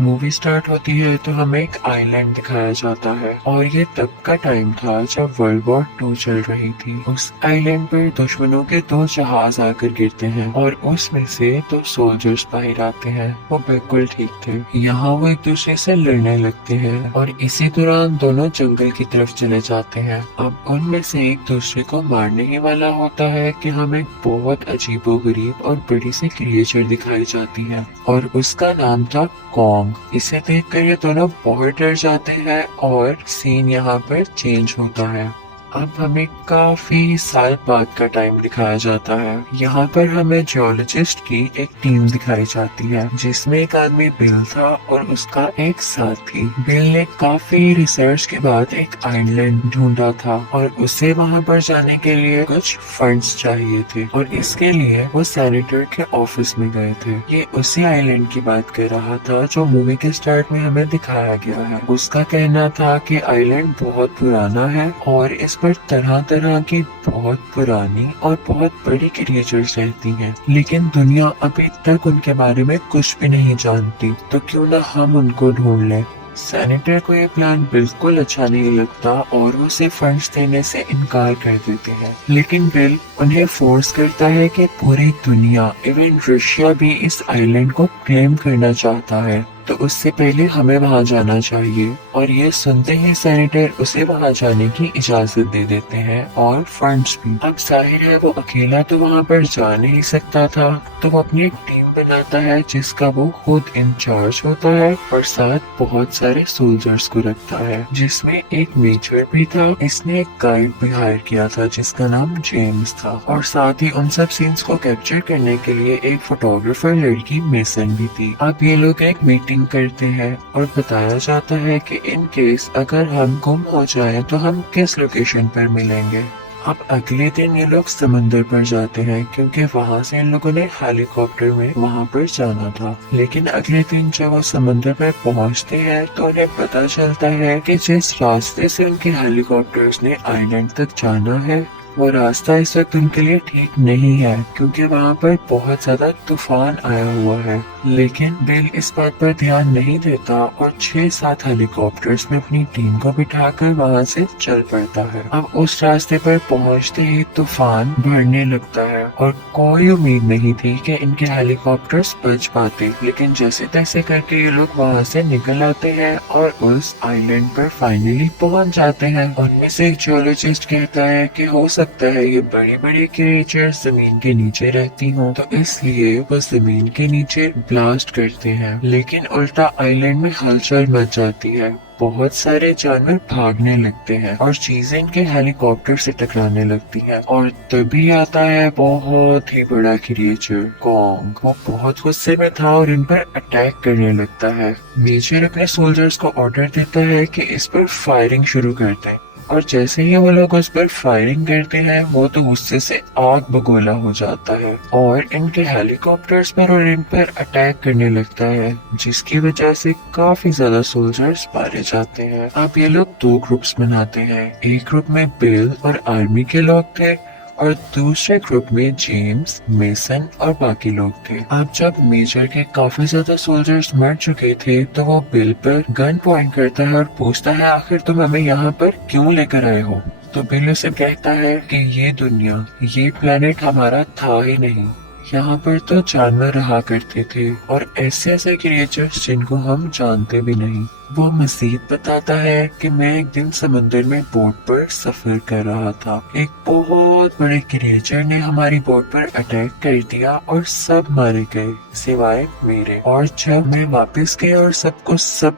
Movie start होती है तो हमें एक आइलैंड दिखाया जाता है और ये तब का टाइम था जब वर्ल्ड वॉर 2 चल रही थी। उस आइलैंड पर दुश्मनों के 2 जहाज आकर गिरते हैं और उसमें से 2 सोल्जर्स बाहर आते हैं। वो बिल्कुल ठीक थे। यहाँ वो एक दूसरे से लड़ने लगते हैं और इसी दौरान दोनों जंगल की तरफ चले जाते हैं। अब उनमें से एक दूसरे को मारने ही वाला होता है कि हमें बहुत अजीबोगरीब और बड़ी सी क्रिएचर दिखाई जाती है और उसका नाम था कॉन्ग। इसे देखकर ये दोनों बहुत डर जाते हैं और सीन यहाँ पर चेंज होता है। अब हमें काफी साल बाद का टाइम दिखाया जाता है। यहाँ पर हमें जियोलॉजिस्ट की एक टीम दिखाई जाती है जिसमें एक आदमी बिल था और उसका एक साथी। बिल ने काफी रिसर्च के बाद एक आइलैंड ढूंढा था और उसे वहाँ पर जाने के लिए कुछ फंड्स चाहिए थे और इसके लिए वो सेनेटर के ऑफिस में गए थे। ये उसी आइलैंड की बात कर रहा था जो मूवी के स्टार्ट में हमें दिखाया गया है। उसका कहना था कि आइलैंड बहुत पुराना है और इस पर तरह तरह की बहुत पुरानी और बहुत बड़ी क्रिएचर्स रहती हैं, लेकिन दुनिया अभी तक उनके बारे में कुछ भी नहीं जानती। तो क्यों ना हम उनको ढूंढ लें। सेनेटर को ये प्लान बिल्कुल अच्छा नहीं लगता और वो उसे फंड्स देने से इनकार कर देते हैं, लेकिन बिल उन्हें फोर्स करता है कि पूरी दुनिया इवन रशिया भी इस आइलैंड को क्लेम करना चाहता है, तो उससे पहले हमें वहां जाना चाहिए। और ये सुनते ही सेनेटर उसे वहां जाने की इजाजत दे देते हैं और फंड्स भी। अब जाहिर है वो अकेला तो वहां पर जा नहीं सकता था, तो वो अपनी एक टीम बनाता है जिसका वो खुद इंचार्ज होता है और साथ बहुत सारे सोल्जर्स को रखता है, जिसमें एक मेजर भी था। इसने एक गाइड भी हायर किया था जिसका नाम जेम्स था और साथ ही उन सब सीन्स को कैप्चर करने के लिए एक फोटोग्राफर लड़की मेसन भी थी। अब ये लोग एक मीटिंग करते हैं और बताया जाता है कि इन केस अगर हम गुम हो जाएं तो हम किस लोकेशन पर मिलेंगे। अब अगले दिन ये लोग समंदर पर जाते हैं क्योंकि वहाँ से इन लोगों ने हेलीकॉप्टर में वहाँ पर जाना था। लेकिन अगले दिन जब वो समंदर पर पहुँचते हैं तो उन्हें पता चलता है कि जिस रास्ते से उनके हेलीकॉप्टर्स ने आइलैंड तक जाना है वो रास्ता इस वक्त उनके लिए ठीक नहीं है क्योंकि वहाँ पर बहुत ज्यादा तूफान आया हुआ है। लेकिन बिल इस बात पर ध्यान नहीं देता और 6-7 हेलीकॉप्टर्स में अपनी टीम को बिठाकर वहाँ से चल पड़ता है। अब उस रास्ते पर पहुँचते ही तूफान बढ़ने लगता है और कोई उम्मीद नहीं थी कि इनके हेलीकॉप्टर्स बच पाते, लेकिन जैसे तैसे करके ये लोग वहाँ से निकल आते हैं और उस आइलैंड पर फाइनली पहुँच जाते हैं। उनमें से एक जियोलॉजिस्ट कहता है कि हो सकता है ये बड़ी बड़ी क्रिएचर्स जमीन के नीचे रहती हों, तो इसलिए वो जमीन के नीचे ब्लास्ट करते हैं। लेकिन उल्टा आइलैंड में हलचल मच जाती है, बहुत सारे जानवर भागने लगते हैं और चीजें इनके हेलीकॉप्टर से टकराने लगती हैं और तभी आता है बहुत ही बड़ा क्रिएचर कॉन्ग। वो बहुत गुस्से में था और इन पर अटैक करने लगता है। मेजर अपने सोल्जर्स को ऑर्डर देता है कि इस पर फायरिंग शुरू कर दें और जैसे ही वो लोग उस पर फायरिंग करते हैं वो तो गुस्से से आग बगोला हो जाता है और इनके हेलीकॉप्टर्स पर और इन पर अटैक करने लगता है, जिसकी वजह से काफी ज्यादा सोल्जर्स मारे जाते हैं। अब ये लोग 2 ग्रुप्स बनाते हैं। एक ग्रुप में बिल और आर्मी के लोग थे और दूसरे ग्रुप में जेम्स, मेसन और बाकी लोग थे। अब जब मेजर के काफी ज्यादा सोल्जर्स मर चुके थे तो वो बिल पर गन पॉइंट करता है और पूछता है आखिर तुम हमें यहाँ पर क्यों लेकर आए हो। तो बिल उसे कहता है कि ये दुनिया, ये प्लेनेट हमारा था ही नहीं, यहाँ पर तो जानवर रहा करते थे और ऐसे ऐसे क्रिएचर्स जिनको हम जानते भी नहीं। वो मजीद बताता है कि मैं एक दिन समंदर में बोट पर सफर कर रहा था। एक बहुत बड़े क्रिएचर ने हमारी बोट पर अटैक कर दिया और सब मारे गए सिवाय मेरे। और जब मैं वापस गया और सब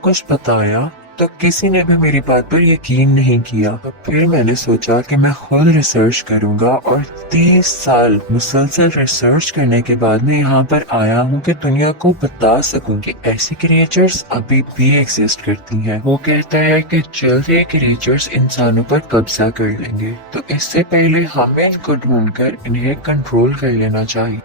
कुछ बताया तो किसी ने भी मेरी बात पर यकीन नहीं किया। तो फिर मैंने सोचा कि मैं खुद रिसर्च करूंगा और 30 साल मुसलसल रिसर्च करने के बाद मैं यहाँ पर आया हूँ कि दुनिया को बता सकूं कि ऐसी क्रिएचर्स अभी भी एग्जिस्ट करती हैं। वो कहता है कि जल्द ये क्रिएचर्स इंसानों पर कब्जा कर लेंगे, तो इससे पहले हमें इनको ढूंढकर इन्हें कंट्रोल कर लेना चाहिए।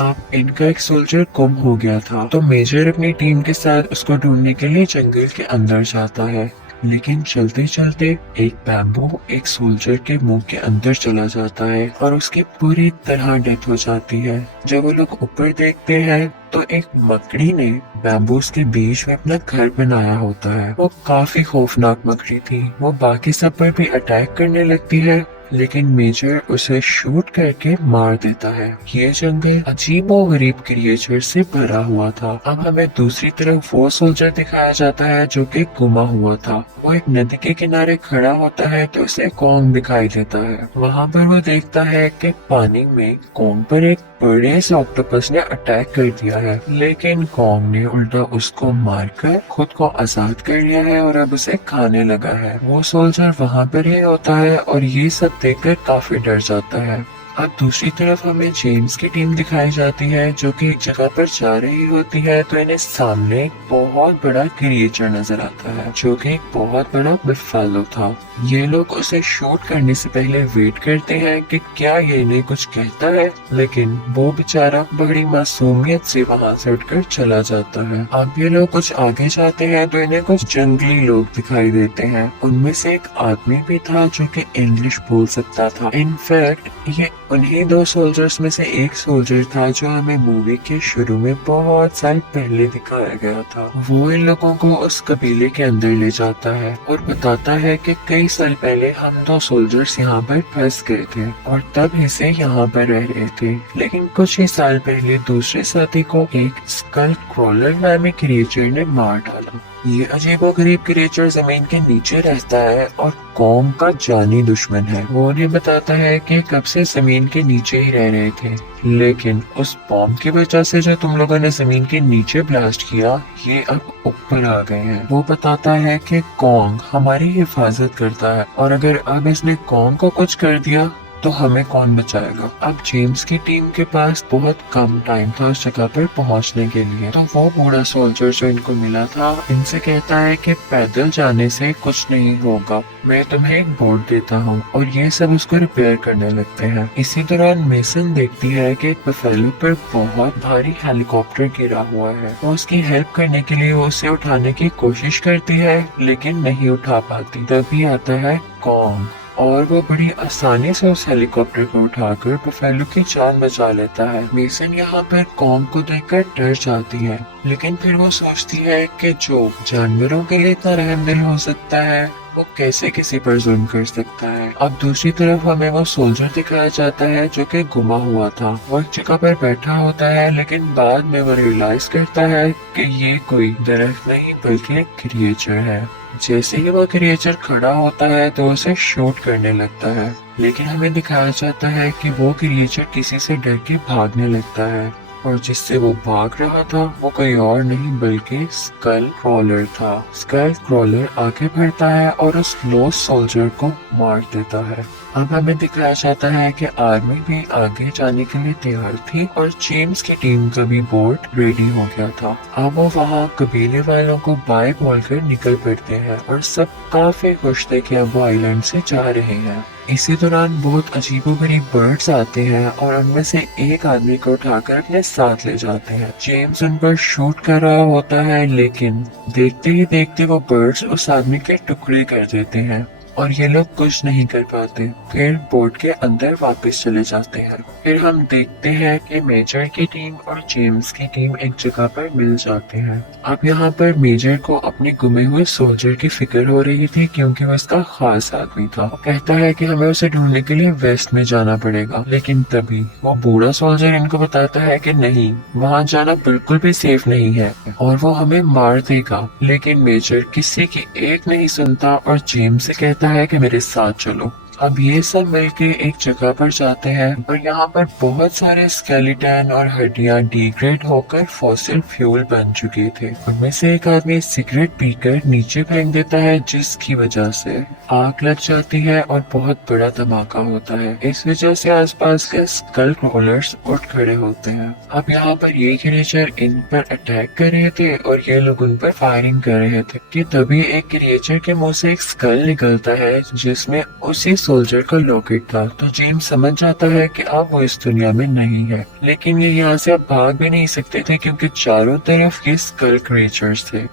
अब इनका एक सोल्जर गुम हो गया था तो मेजर अपनी टीम के साथ उसको ढूंढने के लिए जंगल के अंदर जाता है। लेकिन चलते चलते एक बैम्बू एक सोल्जर के मुंह के अंदर चला जाता है और उसकी पूरी तरह डेथ हो जाती है। जब वो लोग ऊपर देखते हैं तो एक मकड़ी ने बैम्बूस के बीच में अपना घर बनाया होता है। वो काफी खौफनाक मकड़ी थी। वो बाकी सब पर भी अटैक करने लगती है, लेकिन मेजर उसे शूट करके मार देता है। ये जंगल अजीबो गरीब क्रिएचर से भरा हुआ था। अब हमें दूसरी तरफ वो सोल्जर दिखाया जाता है जो कि गुमा हुआ था। वो एक नदी के किनारे खड़ा होता है तो उसे कॉन्ग दिखाई देता है। वहाँ पर वो देखता है कि पानी में कॉन्ग पर एक बड़े से ऑक्टोपस ने अटैक कर दिया है, लेकिन कॉन्ग ने उल्टा उसको मारकर खुद को आजाद कर लिया है और अब उसे खाने लगा है। वो सोल्जर वहाँ पर ही होता है और ये सब देखकर काफी डर जाता है। अब दूसरी तरफ हमें जेम्स की टीम दिखाई जाती है जो कि एक जगह पर जा रही होती है तो इन्हें सामने एक बहुत बड़ा क्रिएचर नजर आता है जो कि एक बहुत बड़ा बफेलो था। ये लोग उसे शूट करने से पहले वेट करते हैं कि क्या ये इन्हें कुछ कहता है, लेकिन वो बेचारा बड़ी मासूमियत से वहाँ से उठकर चला जाता है। अब ये लोग कुछ आगे जाते हैं तो इन्हें कुछ जंगली लोग दिखाई देते हैं। उनमें से एक आदमी भी था जो कि इंग्लिश बोल सकता था। इनफैक्ट ये उन्हीं दो सोल्जर्स में से एक सोल्जर था जो हमें मूवी के शुरू में बहुत साल पहले दिखाया गया था। वो इन लोगों को उस कबीले के अंदर ले जाता है और बताता है कि कई साल पहले हम दो सोल्जर्स यहाँ पर फंस गए थे और तब इसे यहाँ पर रह रहे थे, लेकिन कुछ ही साल पहले दूसरे साथी को एक स्कल क्रॉलर नामी क्रिएचर ने मार डाला। ये अजीबोगरीब क्रिएचर जमीन के नीचे रहता है और कॉम का जानी दुश्मन है। वो उन्हें बताता है कि कब से जमीन के नीचे ही रह रहे थे, लेकिन उस बॉम्ब की वजह से जो तुम लोगों ने जमीन के नीचे ब्लास्ट किया, ये अब ऊपर आ गए हैं। वो बताता है कि कॉन्ग हमारी हिफाजत करता है और अगर अब इसने कॉन्ग को कुछ कर दिया तो हमें कौन बचाएगा। अब जेम्स की टीम के पास बहुत कम टाइम था उस जगह पर पहुंचने के लिए, तो वो बूढ़ा सोल्जर जो इनको मिला था इनसे कहता है कि पैदल जाने से कुछ नहीं होगा, मैं तुम्हें एक बोर्ड देता हूँ, और ये सब उसको रिपेयर करने लगते हैं। इसी दौरान मेसन देखती है कि बफेलो पर बहुत भारी हेलीकॉप्टर गिरा हुआ है। वो उसकी हेल्प करने के लिए उसे उठाने की कोशिश करती है लेकिन नहीं उठा पाती। तभी आता है कॉन्ग और वो बड़ी आसानी से उस हेलीकॉप्टर को उठाकर बफेलो की जान बचा लेता है। मेसन यहाँ पर कॉन्ग को देखकर डर जाती है, लेकिन फिर वो सोचती है कि जो जानवरों के लिए इतना रहमदिल हो सकता है वो कैसे किसी पर जुल्म कर सकता है। अब दूसरी तरफ हमें वो सोल्जर दिखाया जाता है जो कि गुमा हुआ था। वो एक जगह पर बैठा होता है, लेकिन बाद में वो रियलाइज करता है कि ये कोई दरख्त नहीं बल्कि एक क्रिएचर है। जैसे ही वो क्रिएचर खड़ा होता है तो उसे शूट करने लगता है, लेकिन हमें दिखाया जाता है कि वो क्रिएचर किसी से डर के भागने लगता है और जिससे वो भाग रहा था वो कोई और नहीं बल्कि स्कल क्रॉलर था। स्कल क्रॉलर आगे बढ़ता है और उस लोस्ट सोल्जर को मार देता है। अब हमें दिखाया जाता है कि आर्मी भी आगे जाने के लिए तैयार थी और जेम्स की टीम का भी बोट रेडी हो गया था। अब वो वहाँ कबीले वालों को बाय बोलकर निकल पड़ते हैं और सब काफी खुश थे कि अब वो आइलैंड से जा रहे हैं। इसी दौरान बहुत अजीबोगरीब बर्ड्स आते हैं और उनमें से एक आदमी को उठाकर अपने साथ ले जाते हैं। जेम्स उन पर शूट कर रहा होता है, लेकिन देखते ही देखते वो बर्ड्स उस आदमी के टुकड़े कर देते हैं और ये लोग कुछ नहीं कर पाते। फिर बोट के अंदर वापस चले जाते हैं। फिर हम देखते हैं कि मेजर की टीम और जेम्स की टीम एक जगह पर मिल जाते हैं। अब यहाँ पर मेजर को अपने गुमे हुए सोल्जर की फिक्र हो रही थी क्योंकि वो उसका खास आदमी था। वो कहता है कि हमें उसे ढूंढने के लिए वेस्ट में जाना पड़ेगा, लेकिन तभी वो बूढ़ा सोल्जर इनको बताता है कि नहीं, वहाँ जाना बिल्कुल भी सेफ नहीं है और वो हमें मार देगा। लेकिन मेजर किसी की एक नहीं सुनता और जेम्स से कहता है कि मेरे साथ चलो। अब ये सब मिलके एक जगह पर जाते हैं और यहाँ पर बहुत सारे स्केलेटन और हड्डियां डिग्रेड होकर फॉसिल फ्यूल बन चुके थे। उनमें से एक आदमी सिगरेट पीकर नीचे फेंक देता है, जिसकी वजह से आग लग जाती है और बहुत बड़ा धमाका होता है। इस वजह से आसपास के स्कल क्रॉलर्स उठ खड़े होते हैं। अब यहाँ पर ये क्रिएचर इन पर अटैक कर रहे थे और ये लोग उन पर फायरिंग कर रहे थे कि तभी एक क्रिएचर के मुंह से एक स्कल निकलता है जिसमें उसी सोल्जर का लॉकेट था। तो जेम्स समझ जाता है कि अब वो इस दुनिया में नहीं है, लेकिन ये यहाँ से अब भाग भी नहीं सकते थे क्योंकि चारों तरफ ये स्कल क्रिएचर्स थे।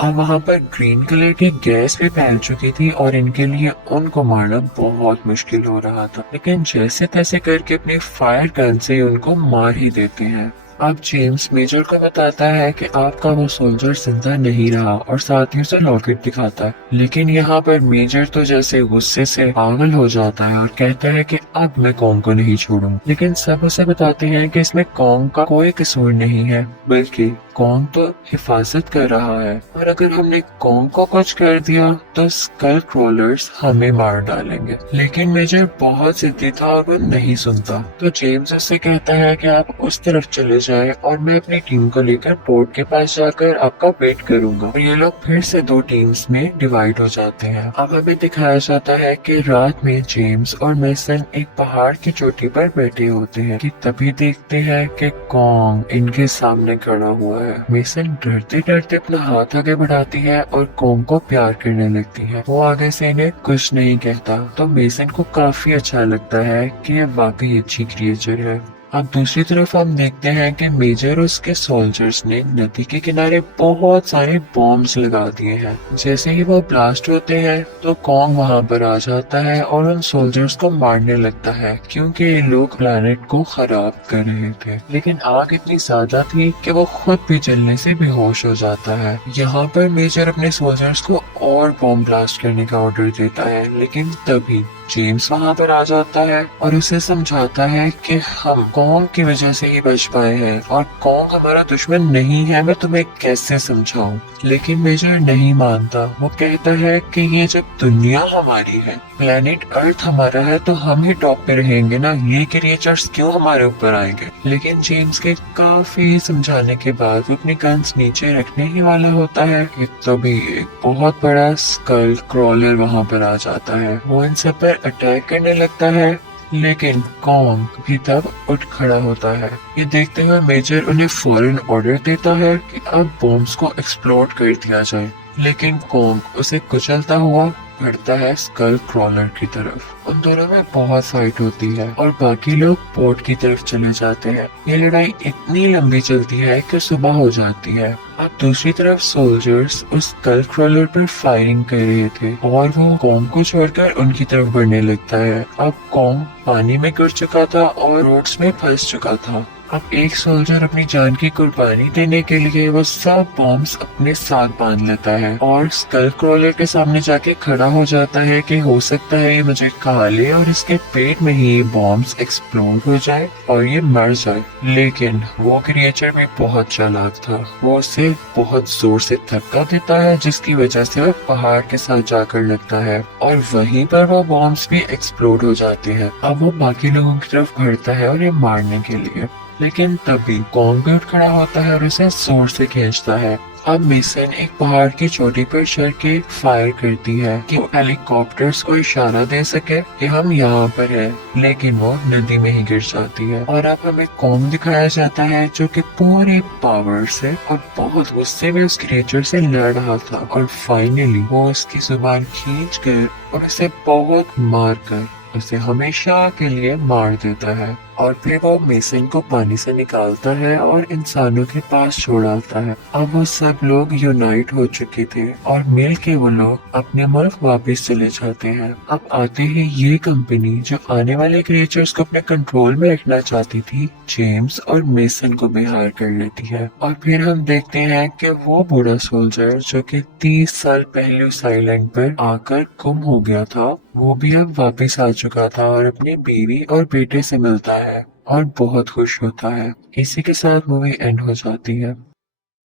अब वहाँ पर ग्रीन कलर की गैस भी फैल चुकी थी और इनके लिए उनको मारना बहुत मुश्किल हो रहा था, लेकिन जैसे तैसे करके अपनी फायर गन से उनको मार ही देते हैं। अब जेम्स मेजर को बताता है कि आपका वो सोल्जर जिंदा नहीं रहा और साथ ही उसे लॉकेट दिखाता है, लेकिन यहाँ पर मेजर तो जैसे गुस्से से पागल हो जाता है और कहता है कि अब मैं कॉन्ग को नहीं छोड़ूंगा। लेकिन सब उसे बताते हैं कि इसमें कॉन्ग का कोई कसूर नहीं है, बल्कि कॉन्ग तो हिफाजत कर रहा है और अगर हमने कॉन्ग को कुछ कर दिया तो स्कल क्रोलर्स हमें मार डालेंगे। लेकिन मेजर बहुत जिद्दी था और वो नहीं सुनता, तो जेम्स उससे कहता है कि आप उस तरफ चले जाएं और मैं अपनी टीम को लेकर पोर्ट के पास जाकर आपका वेट करूंगा। और ये लोग फिर से दो टीम्स में डिवाइड हो जाते हैं। अब हमें दिखाया जाता है कि रात में जेम्स और मेसन एक पहाड़ की चोटी पर बैठे होते हैं कि तभी देखते हैं कि कॉन्ग इनके सामने खड़ा हुआ है। मेसन डरते डरते अपना हाथ आगे बढ़ाती है और कॉन्ग को प्यार करने लगती है। वो आगे से इन्हें कुछ नहीं कहता, तो मेसन को काफी अच्छा लगता है कि ये वाकई अच्छी क्रिएचर है। अब दूसरी तरफ हम देखते हैं कि मेजर और उसके सोल्जर्स ने नदी के किनारे बहुत सारे बॉम्ब्स लगा दिए हैं। जैसे ही वो ब्लास्ट होते हैं तो कॉन्ग वहां पर आ जाता है और उन सोल्जर्स को मारने लगता है, क्योंकि ये लोग प्लैनेट को खराब कर रहे थे। लेकिन आग इतनी ज्यादा थी कि वो खुद भी जलने से बेहोश हो जाता है। यहाँ पर मेजर अपने सोल्जर्स को और बॉम्ब ब्लास्ट करने का ऑर्डर देता है, लेकिन तभी जेम्स वहां पर आ जाता है और उसे समझाता है कि हम कॉन्ग की वजह से ही बच पाए हैं और कॉन्ग हमारा दुश्मन नहीं है, मैं तुम्हें कैसे समझाऊं। लेकिन मेजर नहीं मानता। वो कहता है कि ये जब दुनिया हमारी है, प्लेनेट अर्थ हमारा है, तो हम ही टॉप पे रहेंगे ना, ये क्रिएचर्स क्यों हमारे ऊपर आएंगे। लेकिन जेम्स के काफी समझाने के बाद वो अपनी गन्स नीचे रखने ही वाला होता है कि तभी एक बहुत बड़ा स्कल क्रॉलर वहां पर आ जाता है। वो इन सब पर अटैक करने लगता है, लेकिन कॉन्ग भी तब उठ खड़ा होता है। ये देखते हुए मेजर उन्हें फौरन ऑर्डर देता है कि अब बॉम्ब्स को एक्सप्लोड कर दिया जाए, लेकिन कॉन्ग उसे कुचलता हुआ बढ़ता है स्कल क्रॉलर की तरफ। उन दोनों में बहुत फाइट होती है और बाकी लोग पोर्ट की तरफ चले जाते हैं। ये लड़ाई इतनी लंबी चलती है कि सुबह हो जाती है। अब दूसरी तरफ सोल्जर्स उस स्कल क्रॉलर पर फायरिंग कर रहे थे और वो कॉन्ग को छोड़कर उनकी तरफ बढ़ने लगता है। अब कॉन्ग पानी में गिर चुका था और रोड्स में फंस चुका था। अब एक सोल्जर अपनी जान की कुर्बानी देने के लिए वो सब बॉम्ब्स अपने साथ बांध लेता है और स्कल क्रॉलर के सामने जाके खड़ा हो जाता है कि हो सकता है ये मुझे खा ले और इसके पेट में ही बॉम्ब्स एक्सप्लोड हो जाए और ये मर जाए। लेकिन वो क्रिएचर भी बहुत चालाक था। वो उसे बहुत जोर से धक्का देता है, जिसकी वजह से वो पहाड़ के साथ जाकर लगता है और वहीं पर वो बॉम्ब्स भी एक्सप्लोड हो जाते हैं। अब वो बाकी लोगों की तरफ बढ़ता है और ये मारने के लिए, लेकिन तभी कॉन्ग भी उठ खड़ा होता है और उसे जोर से खींचता है। अब मेसन एक पहाड़ की चोटी पर चढ़ के फायर करती है कि वो हेलीकॉप्टर्स को इशारा दे सके कि हम यहाँ पर हैं, लेकिन वो नदी में ही गिर जाती है। और अब हमें कॉन्ग दिखाया जाता है जो कि पूरे पावर से और बहुत गुस्से में उस क्रिएचर से लड़ रहा था और फाइनली वो उसकी जुबान खींच कर और उसे बहुत मार कर उसे हमेशा के लिए मार देता है। और फिर वो मेसन को पानी से निकालता है और इंसानों के पास छोड़ आता है। अब वो सब लोग यूनाइट हो चुके थे और मिल के वो लोग अपने मुल्क वापस चले जाते हैं। अब आते ही ये कंपनी जो आने वाले क्रिएचर्स को अपने कंट्रोल में रखना चाहती थी, जेम्स और मेसन को भी हायर कर लेती है। और फिर हम देखते हैं कि वो बूढ़ा सोल्जर जो कि 30 साल पहले उस आइलैंड पर आकर गुम हो गया था, वो भी अब वापस आ चुका था और अपनी बीवी और बेटे से मिलता है और बहुत खुश होता है। इसी के साथ मूवी एंड हो जाती है।